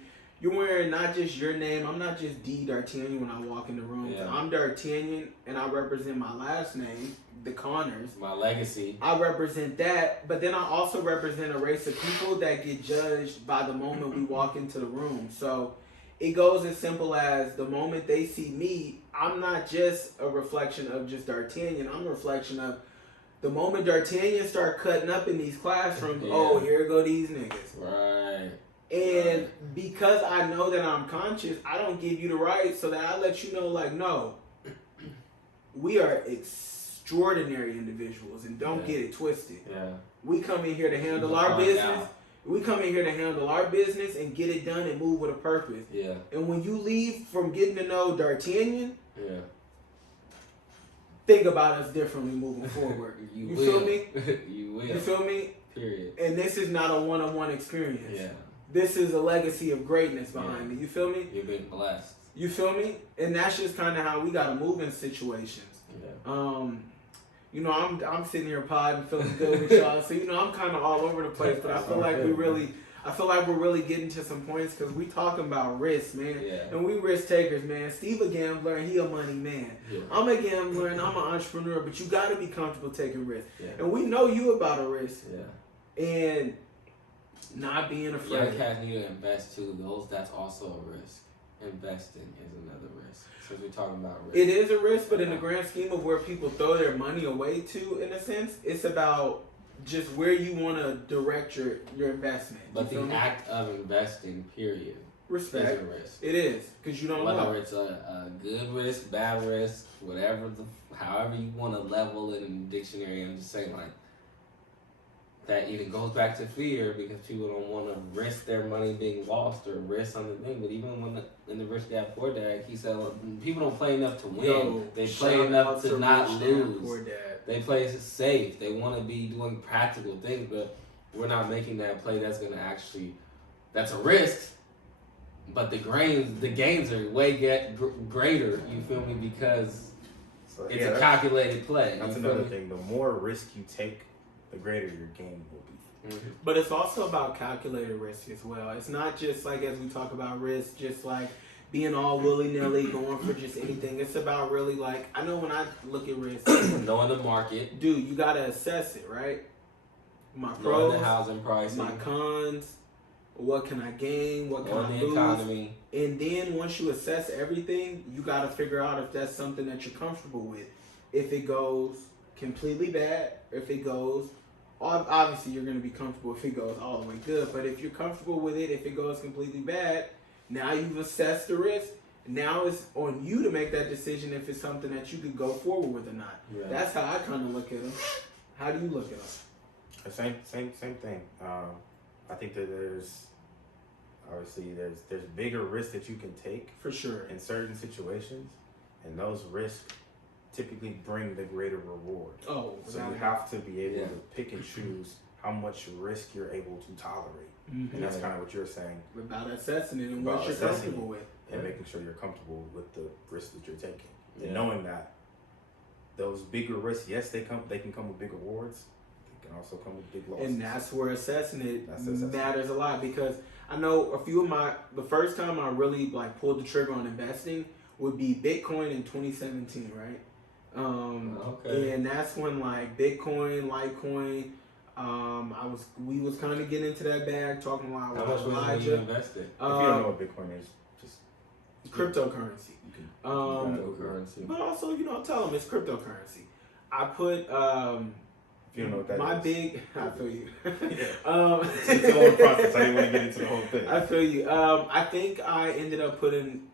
not just your name. I'm not just D D'Artagnan when I walk in the room. Yeah. I'm D'Artagnan, and I represent my last name, the Connors. my legacy. I represent that, but then I also represent a race of people that get judged by the moment we walk into the room. So it goes as simple as the moment they see me, I'm not just a reflection of just D'Artagnan. I'm a reflection of the moment D'Artagnan start cutting up in these classrooms. Yeah. Oh, here go these niggas. Right. And because I know that I'm conscious, I don't give you the right, so that I let you know, like, no, we are extraordinary individuals, and don't get it twisted. Yeah. We come in here to handle We'll our find business. out. We come in here to handle our business and get it done and move with a purpose. Yeah. And when you leave from getting to know D'Artagnan, Yeah. think about us differently moving forward. You feel me? You will. You feel me? Period. And this is not a one-on-one experience. Yeah. this is a legacy of greatness behind me. You feel me? You're being blessed. You feel me? And that's just kind of how we gotta move in situations. Yeah. You know, I'm sitting here podding, feeling good with y'all. So you know, I'm kind of all over the place, but I feel like we're really getting to some points because we talking about risk, man. Yeah. And we risk takers, man. Steve a gambler and he a money man. Yeah. I'm a gambler and I'm an entrepreneur, but you got to be comfortable taking risks. Yeah. And we know you about a risk. Yeah. And not being afraid. Young cats need to invest too. That's also a risk. Investing is another risk. Since we're talking about risk. It is a risk, but in the grand scheme of where people throw their money away to, in a sense, it's about just where you want to direct your investment. But the act of investing, period, respect, is a risk. It is, because you don't know. Whether it's a good risk, bad risk, whatever, however you want to level it in the dictionary, I'm just saying, like, that even goes back to fear because people don't want to risk their money being lost or risk something. But even when in the Rich Dad Poor Dad, he said, well, people don't play enough to win. They play enough to not lose. They play it safe. They want to be doing practical things, but we're not making that play that's going to actually, that's a risk. But the gains are way greater, you feel me, because it's a calculated play. That's another thing. The more risk you take, the greater your gain will be. Mm-hmm. But it's also about calculated risk as well. It's not just like, as we talk about risk, just like being all willy-nilly, going for just anything. It's about really like, I know when I look at risk, knowing the market. Dude, you got to assess it, right? My pros, knowing the housing pricing, my cons, what can I gain, what can I lose. Economy. And then once you assess everything, you got to figure out if that's something that you're comfortable with. If it goes completely bad, if it goes, obviously you're going to be comfortable if it goes all the way good, but if you're comfortable with it, if it goes completely bad, now you've assessed the risk. Now it's on you to make that decision if it's something that you could go forward with or not. Yeah. That's how I kind of look at them. How do you look at them? Same thing. I think that there's bigger risks that you can take for sure in certain situations, and those risks typically bring the greater reward. Oh, so you have to be able to pick and choose how much risk you're able to tolerate, and that's kind of what you're saying about assessing it and what you're comfortable with, and making sure you're comfortable with the risk that you're taking, and knowing that those bigger risks, yes, they can come with big rewards. They can also come with big losses. And that's where assessing it matters a lot, because I know the first time I really like pulled the trigger on investing would be Bitcoin in 2017, right? And that's when like Bitcoin, Litecoin, we was kind of getting into that bag, talking about how much was you invested. If you don't know what Bitcoin is, just cryptocurrency. Cryptocurrency. But also, tell them it's cryptocurrency. I put if you don't know what that my is. big. I feel you. It's a long process. I didn't want to get into the whole thing. I feel you. I think I ended up putting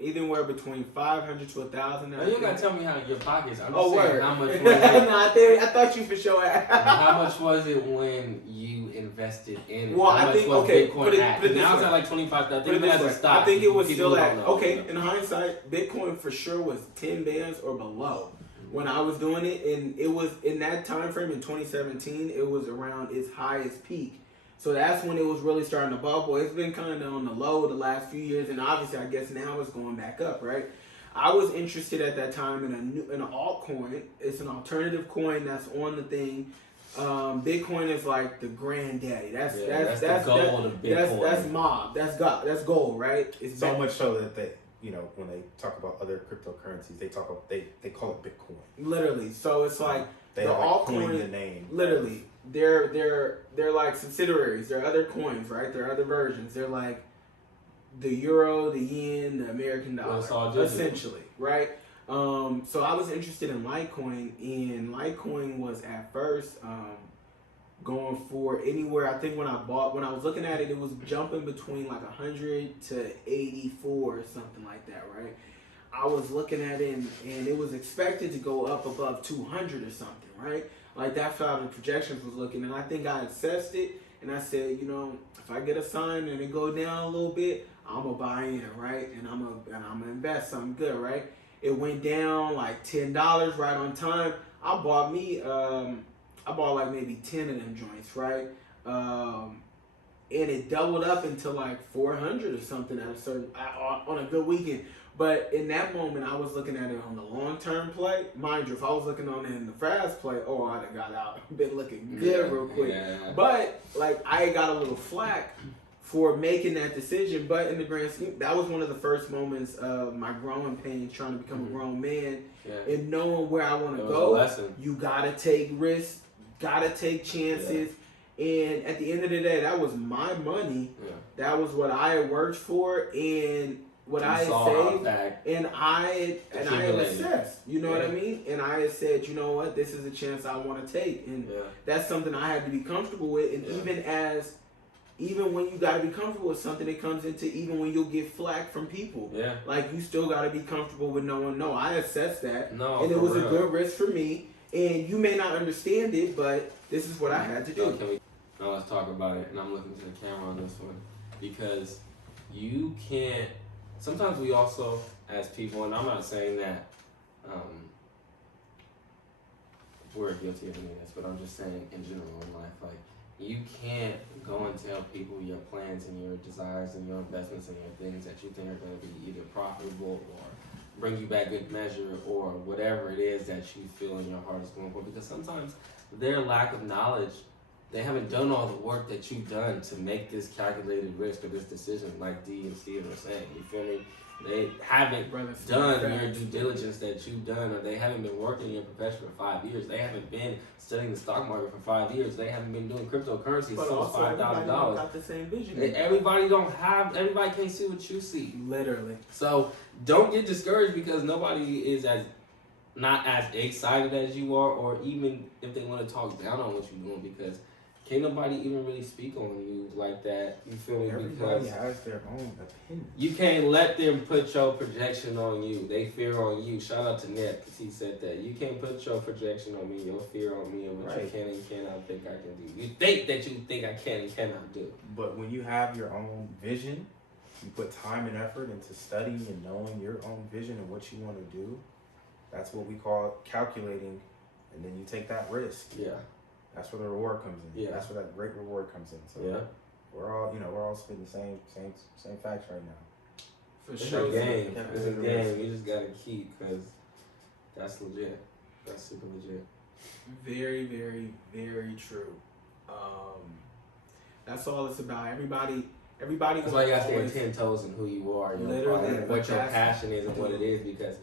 anywhere between 500 to 1,000. You don't gotta tell me how your pockets. I'm just saying word. How much was it? I thought you for sure. How much was it when you invested in it? Well, how much was Bitcoin at? Now it's at like 25,000. I think it was still at in hindsight, Bitcoin for sure was 10 bands or below when I was doing it, and it was in that time frame in 2017. It was around its highest peak. So that's when it was really starting to bubble. It's been kind of on the low the last few years, and obviously I guess now it's going back up, right? I was interested at that time in an altcoin. It's an alternative coin that's on the thing. Bitcoin is like the granddaddy. That's the gold of Bitcoin. That's mob. That's gold, right? It's so much so that when they talk about other cryptocurrencies, they call it Bitcoin. Literally. So it's like they the altcoin the name. Literally. They're like subsidiaries. They're other coins, right? They're other versions. They're like the euro, the yen, the American dollar, essentially, right? So I was interested in Litecoin, and Litecoin was at first going for anywhere. I think when I was looking at it, it was jumping between like 100 to 84 or something like that, right? I was looking at it, and it was expected to go up above 200 or something, right? Like that's how the projections was looking, and I think I assessed it, and I said, if I get a sign and it go down a little bit, I'm gonna buy in, right? And I'm gonna invest something good, right? It went down like $10 right on time. I bought like maybe 10 of them joints, right? and it doubled up into like 400 or something at a certain on a good weekend. But in that moment, I was looking at it on the long-term play. Mind you, if I was looking on it in the fast play, oh, I'd have got out. Been looking good real quick. Yeah. But, like, I got a little flack for making that decision. But in the grand scheme, that was one of the first moments of my growing pains, trying to become a grown man. Yeah. And knowing where I want to It was go. a lesson. You got to take risks. Got to take chances. And at the end of the day, that was my money. Yeah. That was what I had worked for. And what I had saved, and I had assessed, you know what I mean? And I had said, you know what, this is a chance I want to take, and that's something I had to be comfortable with. And even when you got to be comfortable with something, it comes into even when you'll get flack from people. Yeah, like you still got to be comfortable with knowing, no, I assessed that, and it was a good risk for me. And you may not understand it, but this is what I had to do. Now let's talk about it. And I'm looking to the camera on this one because you can't. Sometimes we also, as people, and I'm not saying that we're guilty of any of this, but I'm just saying in general in life, like, you can't go and tell people your plans and your desires and your investments and your things that you think are going to be either profitable or bring you back good measure or whatever it is that you feel in your heart is going for. Because sometimes their lack of knowledge, they haven't done all the work that you've done to make this calculated risk or this decision, like D and Steve are saying. You feel me? They haven't done your due diligence that you've done, or they haven't been working in your profession for 5 years. They haven't been studying the stock market for 5 years. They haven't been doing cryptocurrency since $5,000. Got the same vision. Everybody can't see what you see. Literally. So don't get discouraged because nobody is not as excited as you are, or even if they want to talk down on what you're doing, because can't nobody even really speak on you like that. You feel me? Everybody has their own opinion. You can't let them put your projection on you. They fear on you. Shout out to Ned because he said that. You can't put your projection on me, your fear on me, and what you can and cannot think I can do. You think that you think I can and cannot do. But when you have your own vision, you put time and effort into studying and knowing your own vision and what you want to do. That's what we call calculating, and then you take that risk. Yeah. That's where the reward comes in. Yeah. That's where that great reward comes in. So we're all spitting the same facts right now. For sure. It's a game. It's a game. You just gotta keep, because that's legit. That's super legit. Very, very, very true. That's all it's about. Everybody. That's why you gotta stay 10 toes in who you are. Literally, what your passion is and what it is, because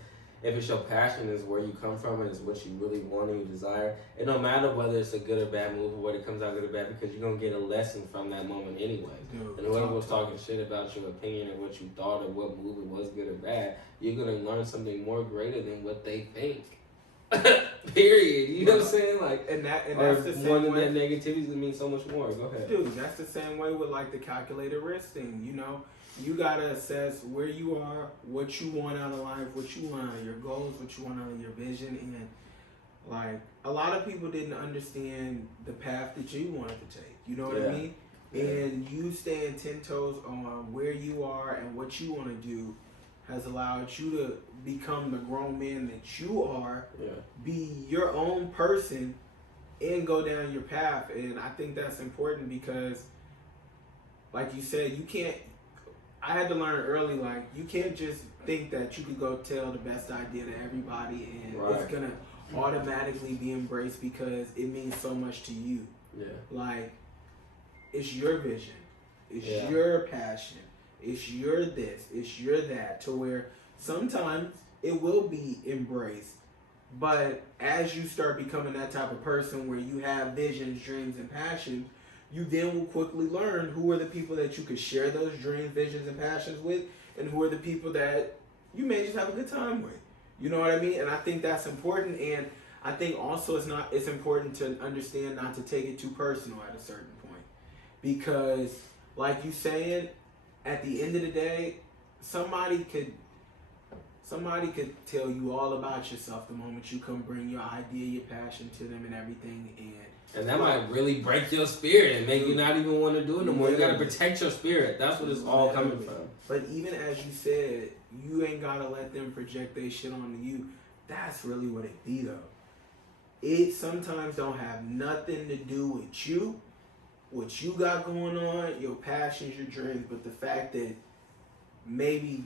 if it's your passion is where you come from and it's what you really want and you desire, it don't matter whether it's a good or bad move or whether it comes out good or bad, because you're going to get a lesson from that moment anyway. And whoever was talking shit about your opinion and what you thought or what move it was good or bad, you're going to learn something more greater than what they think. Period. You know what I'm saying? Like, and that's the same way. That negativity is mean so much more. Go ahead. Dude, that's the same way with like the calculated risk thing, you know? You gotta assess where you are, what you want out of life, what you want out of your goals, what you want out of your vision, and like a lot of people didn't understand the path that you wanted to take. You know what I mean? Yeah. And you staying 10 toes on where you are and what you want to do has allowed you to become the grown man that you are, be your own person, and go down your path. And I think that's important because, like you said, you can't. I had to learn early, like, you can't just think that you could go tell the best idea to everybody and it's going to automatically be embraced because it means so much to you. Yeah. Like, it's your vision. It's your passion. It's your this. It's your that. To where sometimes it will be embraced. But as you start becoming that type of person where you have visions, dreams, and passion, you then will quickly learn who are the people that you could share those dreams, visions, and passions with, and who are the people that you may just have a good time with. You know what I mean? And I think that's important. And I think also it's important to understand not to take it too personal at a certain point. Because, like you saying, at the end of the day, somebody could tell you all about yourself the moment you come bring your idea, your passion to them and everything. And that might really break your spirit and make you not even want to do it no more. You got to protect your spirit. That's what it's all coming from. But even as you said, you ain't got to let them project their shit onto you. That's really what it be, though. It sometimes don't have nothing to do with you. what you got going on, your passions, your dreams, but the fact that maybe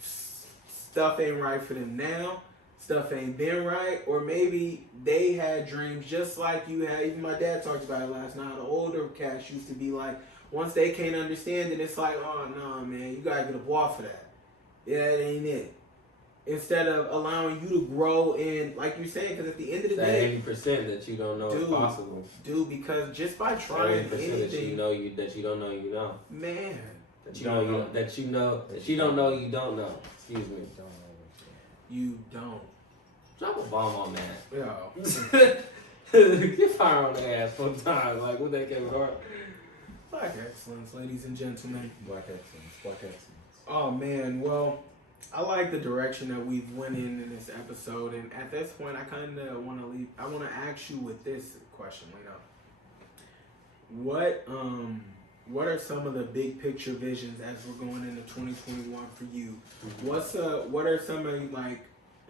stuff ain't right for them now, stuff ain't been right, or maybe they had dreams just like you had. Even my dad talked about it last night. The older cats used to be like, once they can't understand it, it's like, oh no, man, you gotta get a wall for that. Yeah, that ain't it. Instead of allowing you to grow in, like you're saying, because at the end of the that day, 80% that you don't know is possible. Dude, because just by trying 80% anything, that you know that you don't know you know. Man, That you don't know that you don't know you don't know. Excuse me. you don't. Drop a bomb on that. Yo. Get fire on the ass one time. Like what that Kevin Hart. Black excellence, ladies and gentlemen. Black excellence. Black excellence. Oh man, well, I like the direction that we've went in this episode, and at this point, I kind of want to leave. I want to ask you with this question, what are some of the big picture visions as we're going into 2021 for you? What are some of like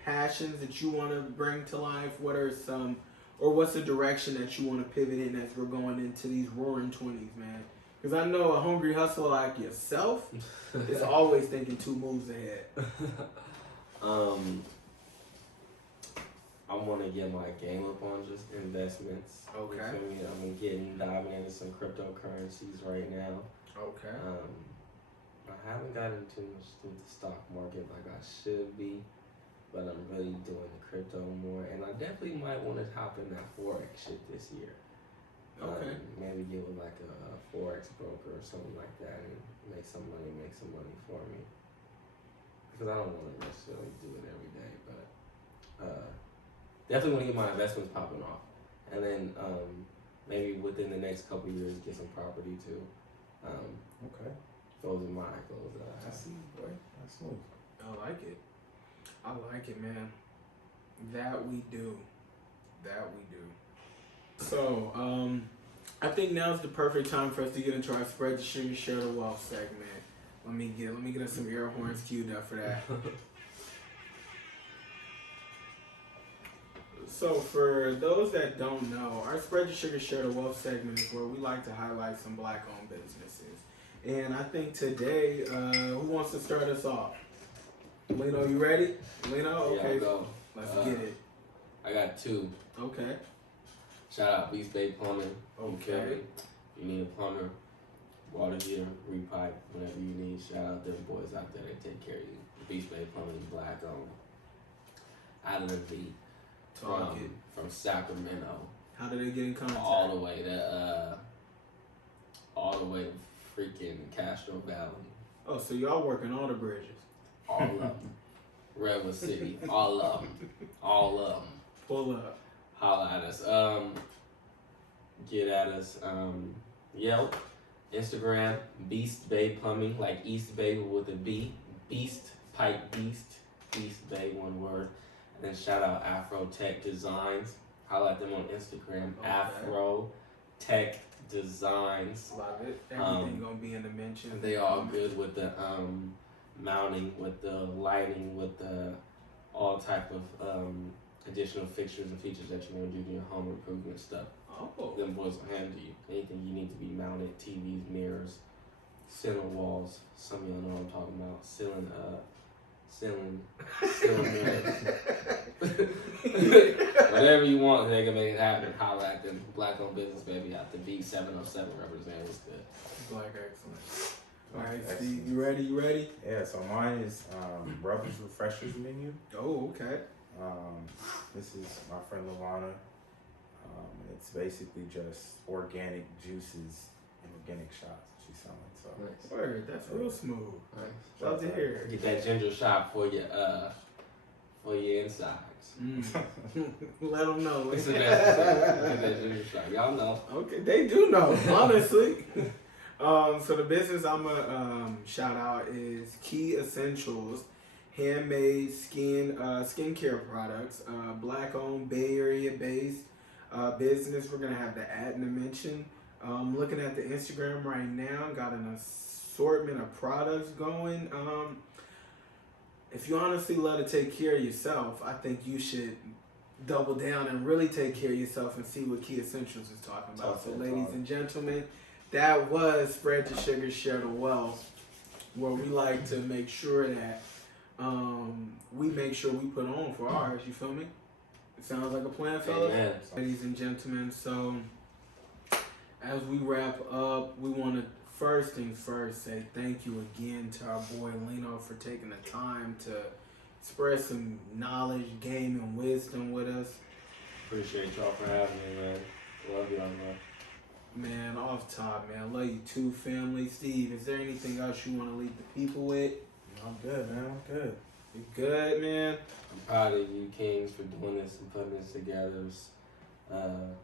passions that you want to bring to life? What's the direction that you want to pivot in as we're going into these roaring 20s, man? Because I know a hungry hustler like yourself is always thinking 2 moves ahead. I want to get my game up on just investments. Okay. You feel me? I'm diving into some cryptocurrencies right now. Okay. I haven't gotten too much into the stock market like I should be, but I'm really doing the crypto more, and I definitely might want to hop in that forex shit this year. Okay. Maybe get with like a forex broker or something like that, and make some money for me. Because I don't want to necessarily do it every day, but definitely want to get my investments popping off, and then maybe within the next couple of years get some property too. Okay. Those are my goals that I I have. see, boy. That's smooth. I like it. I like it, man. That we do. So, I think now's the perfect time for us to get into our spread the sugar, share the wealth segment. Let me get us some air horns queued up for that. So, for those that don't know, our spread the sugar, share the wealth segment is where we like to highlight some black-owned businesses. And I think today, who wants to start us off? Lino, you ready? Lino, Yeah, okay. I'll go. Let's get it. I got 2. Okay. Shout out Beast Bay Plumbing. Okay. You need a plumber, water heater, repipe, whatever you need. Shout out them boys out there. They take care of you. Beast Bay Plumbing, black owned. Island V. Target. From Sacramento. How do they get in contact? All the way to freaking Castro Valley. Oh, so y'all working all the bridges. All of them. Redwood City. All of them. Pull up. Holla at us. Get at us. Yelp, Instagram, Beast Bay Plumbing, like East Bay with a B. Beast, Pipe Beast, Beast Bay, one word. And then shout out Afro Tech Designs. Holla at them on Instagram. Okay. Afro Tech Designs. Love it. Everything gonna be in the mention. They all good with the mounting, with the lighting, with the all type of additional fixtures and features that you want to do to your home improvement stuff. Oh. Them boys will handle you. Anything you need to be mounted, TVs, mirrors, ceiling walls. Some of y'all know what I'm talking about. Ceiling mirrors. Whatever you want, they can make it happen. Holla at them. Black owned business, baby. Out the B707 represent. What's good? Black excellence. All right, Excellent. Steve, you ready? Yeah, so mine is Brothers Refreshers menu. Oh, okay. This is my friend Luana. It's basically just organic juices and organic shots that she's selling. So Nice. Word, that's real smooth. Nice. Love to hear it. Get that ginger shot for your insides. Let them know. Get that ginger shot. Y'all know. Okay, they do know, honestly. So the business I'm gonna shout out is Key Essentials, handmade skincare products, black owned, Bay Area based business. We're gonna have the ad in the mention. Looking at the Instagram right now, got an assortment of products going. If you honestly love to take care of yourself, I think you should double down and really take care of yourself and see what Key Essentials is talking about. So ladies and gentlemen, that was Spread the Sugar, Share the Wealth, where we like to make sure that we make sure we put on for ours. You feel me? It sounds like a plan, fellas. Amen. Ladies and gentlemen, so as we wrap up, we want to first things first say thank you again to our boy Lino for taking the time to express some knowledge, game, and wisdom with us. Appreciate y'all for having me, man. Love y'all, man. Man, off top, man. Love you too, family. Steve, is there anything else you want to leave the people with? I'm good, man. I'm good. You good, man? I'm proud of you, Kings, for doing this and putting this together.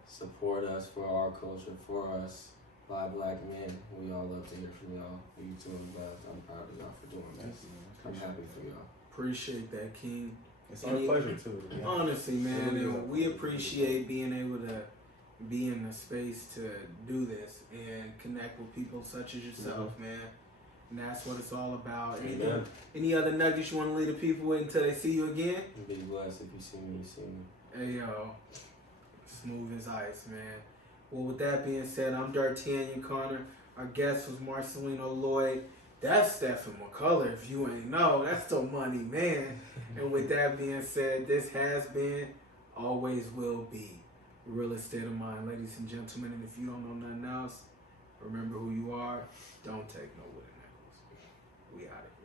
Support us for our culture, for us, Black men. We all love to hear from y'all. You too, I'm proud of y'all for doing this. I'm happy for y'all. Appreciate that, King. It's our pleasure, too. Yeah. Honestly, man, Really and we appreciate being able to be in the space to do this and connect with people such as yourself, man. And that's what it's all about. Amen. Any other nuggets you want to leave the people with until they see you again? Be blessed. If you see me, you see me. Hey, yo. Smooth as ice, man. Well, with that being said, I'm D'Artagnan Connor. Our guest was Marcellino Lloyd. That's Stephen McCullough, if you ain't know. That's the money, man. And with that being said, this has been, always will be, Realest State of Mind, ladies and gentlemen. And if you don't know nothing else, remember who you are. Don't take no wooden nickels. We out of here.